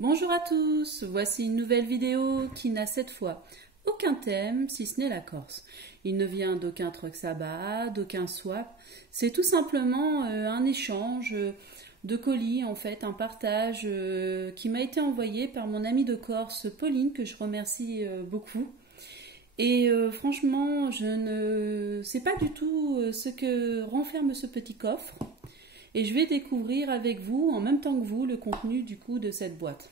Bonjour à tous, voici une nouvelle vidéo qui n'a cette fois aucun thème si ce n'est la Corse. Il ne vient d'aucun truck sabbat, d'aucun swap, c'est tout simplement un échange de colis en fait, un partage qui m'a été envoyé par mon amie de Corse Pauline que je remercie beaucoup. Et franchement, je ne sais pas du tout ce que renferme ce petit coffre. Et je vais découvrir avec vous, en même temps que vous, le contenu du coup de cette boîte.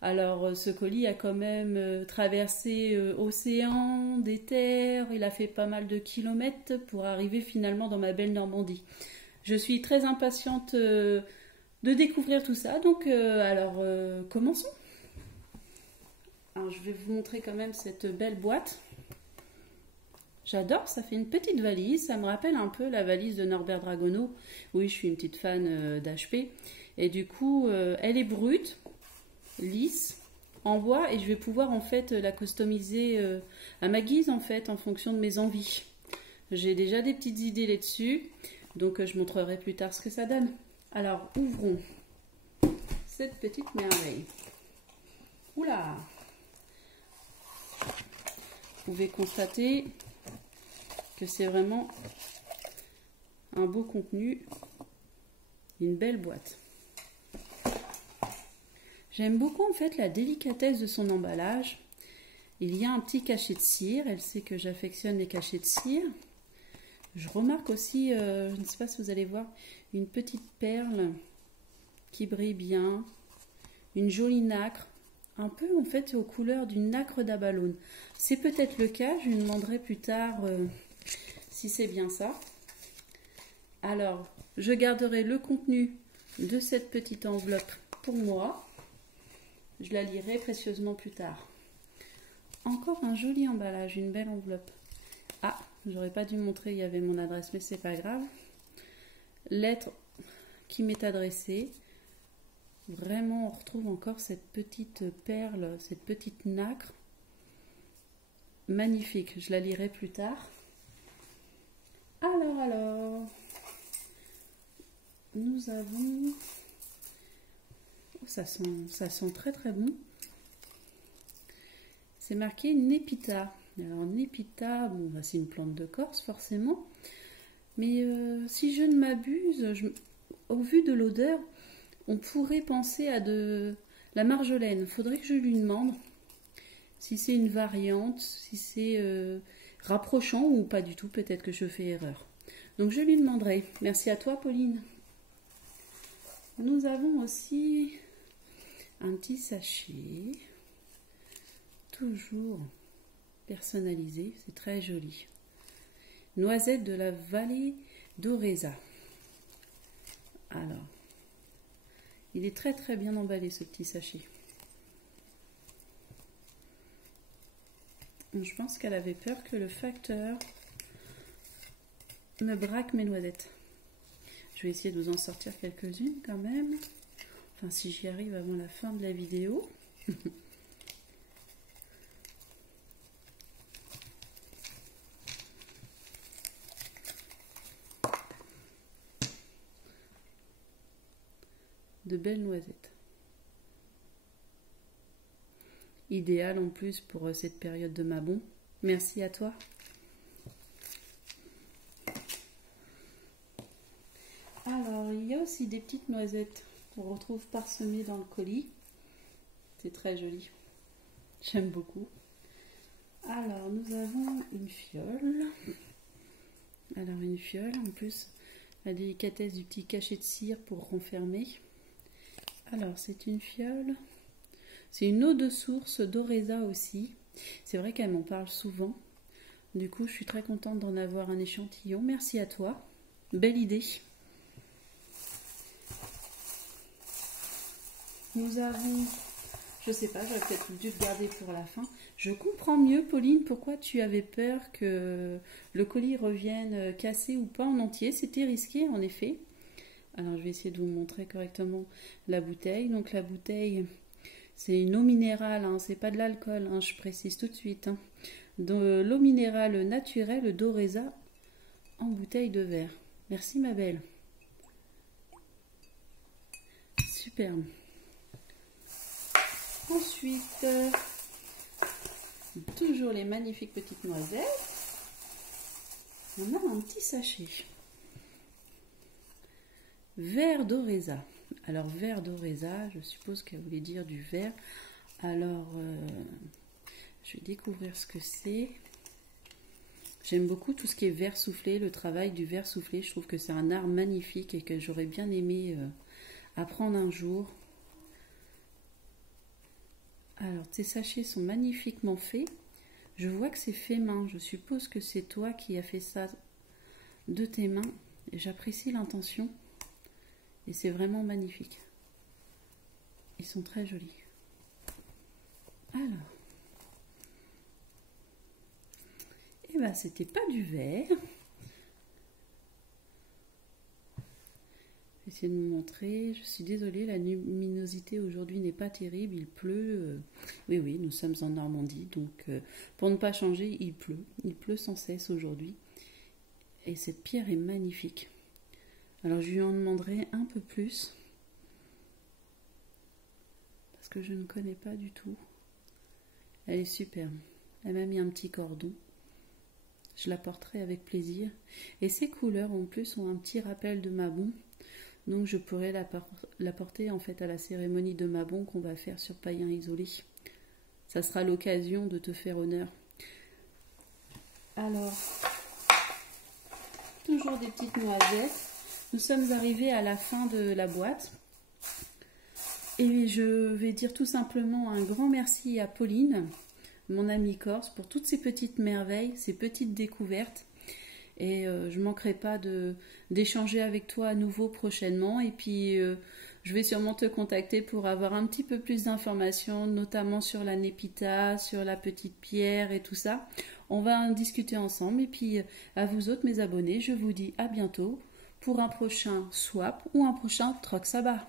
Alors, ce colis a quand même traversé océan, des terres, il a fait pas mal de kilomètres pour arriver finalement dans ma belle Normandie. Je suis très impatiente de découvrir tout ça, donc commençons. Alors, je vais vous montrer quand même cette belle boîte. J'adore, ça fait une petite valise, ça me rappelle un peu la valise de Norbert Dragono. Oui, je suis une petite fan d'HP. Et du coup, elle est brute, lisse, en bois, et je vais pouvoir en fait la customiser à ma guise en fait, en fonction de mes envies. J'ai déjà des petites idées là-dessus, donc je montrerai plus tard ce que ça donne. Alors, ouvrons cette petite merveille. Oula! Vous pouvez constater que c'est vraiment un beau contenu, une belle boîte. J'aime beaucoup en fait la délicatesse de son emballage. Il y a un petit cachet de cire, elle sait que j'affectionne les cachets de cire. Je remarque aussi, je ne sais pas si vous allez voir, une petite perle qui brille bien, une jolie nacre, un peu en fait aux couleurs d'une nacre d'abalone. C'est peut-être le cas, je lui demanderai plus tard si c'est bien ça. Alors, je garderai le contenu de cette petite enveloppe pour moi. Je la lirai précieusement plus tard. Encore un joli emballage, une belle enveloppe. Ah, j'aurais pas dû montrer, il y avait mon adresse, mais c'est pas grave. Lettre qui m'est adressée. Vraiment, on retrouve encore cette petite perle, cette petite nacre. Magnifique, je la lirai plus tard. Alors, nous avons... Oh, ça sent très très bon. C'est marqué Népita. Alors Népita, bon, bah, c'est une plante de Corse forcément. Mais si je ne m'abuse, au vu de l'odeur, on pourrait penser à de la marjolaine. Il faudrait que je lui demande si c'est une variante, si c'est rapprochant ou pas du tout. Peut-être que je fais erreur. Donc je lui demanderai. Merci à toi, Pauline. Nous avons aussi un petit sachet, toujours personnalisé, c'est très joli. Noisette de la vallée d'Oreza. Alors, il est très très bien emballé ce petit sachet. Je pense qu'elle avait peur que le facteur me braque mes noisettes. Je vais essayer de vous en sortir quelques-unes quand même. Enfin, si j'y arrive avant la fin de la vidéo. De belles noisettes. Idéal en plus pour cette période de Mabon. Merci à toi. Alors, il y a aussi des petites noisettes qu'on retrouve parsemées dans le colis. C'est très joli. J'aime beaucoup. Alors, nous avons une fiole. Alors, une fiole, en plus, la délicatesse du petit cachet de cire pour renfermer. Alors, c'est une fiole. C'est une eau de source d'Oreza aussi. C'est vrai qu'elle m'en parle souvent. Du coup, je suis très contente d'en avoir un échantillon. Merci à toi. Belle idée. Nous avons, je sais pas, j'aurais peut-être dû le garder pour la fin. Je comprends mieux, Pauline, pourquoi tu avais peur que le colis revienne cassé ou pas en entier. C'était risqué, en effet. Alors, je vais essayer de vous montrer correctement la bouteille. Donc, la bouteille, c'est une eau minérale, hein, c'est pas de l'alcool, hein, je précise tout de suite. Hein. De l'eau minérale naturelle d'Oreza en bouteille de verre. Merci, ma belle. Superbe. Ensuite, toujours les magnifiques petites noisettes. On a un petit sachet. Verre d'Oreza. Alors, verre d'Oreza, je suppose qu'elle voulait dire du verre. Alors, je vais découvrir ce que c'est. J'aime beaucoup tout ce qui est verre soufflé, le travail du verre soufflé. Je trouve que c'est un art magnifique et que j'aurais bien aimé apprendre un jour. Alors, ces sachets sont magnifiquement faits. Je vois que c'est fait main. Je suppose que c'est toi qui as fait ça de tes mains. J'apprécie l'intention. Et c'est vraiment magnifique. Ils sont très jolis. Alors. Et bien, c'était pas du verre. Je vais essayer de vous montrer. Je suis désolée, la luminosité aujourd'hui n'est pas terrible. Il pleut. Oui, oui, nous sommes en Normandie. Donc, pour ne pas changer, il pleut. Il pleut sans cesse aujourd'hui. Et cette pierre est magnifique. Alors, je lui en demanderai un peu plus. Parce que je ne connais pas du tout. Elle est superbe. Elle m'a mis un petit cordon. Je la porterai avec plaisir. Et ces couleurs, en plus, ont un petit rappel de Mabon. Donc, je pourrais la porter, en fait, à la cérémonie de Mabon qu'on va faire sur Païen Isolé. Ça sera l'occasion de te faire honneur. Alors, toujours des petites noisettes. Nous sommes arrivés à la fin de la boîte. Et je vais dire tout simplement un grand merci à Pauline, mon amie corse, pour toutes ces petites merveilles, ces petites découvertes. Et je ne manquerai pas d'échanger avec toi à nouveau prochainement. Et puis, je vais sûrement te contacter pour avoir un petit peu plus d'informations, notamment sur la népita, sur la petite pierre et tout ça. On va en discuter ensemble. Et puis, à vous autres, mes abonnés, je vous dis à bientôt pour un prochain swap ou un prochain Troc Sabbat.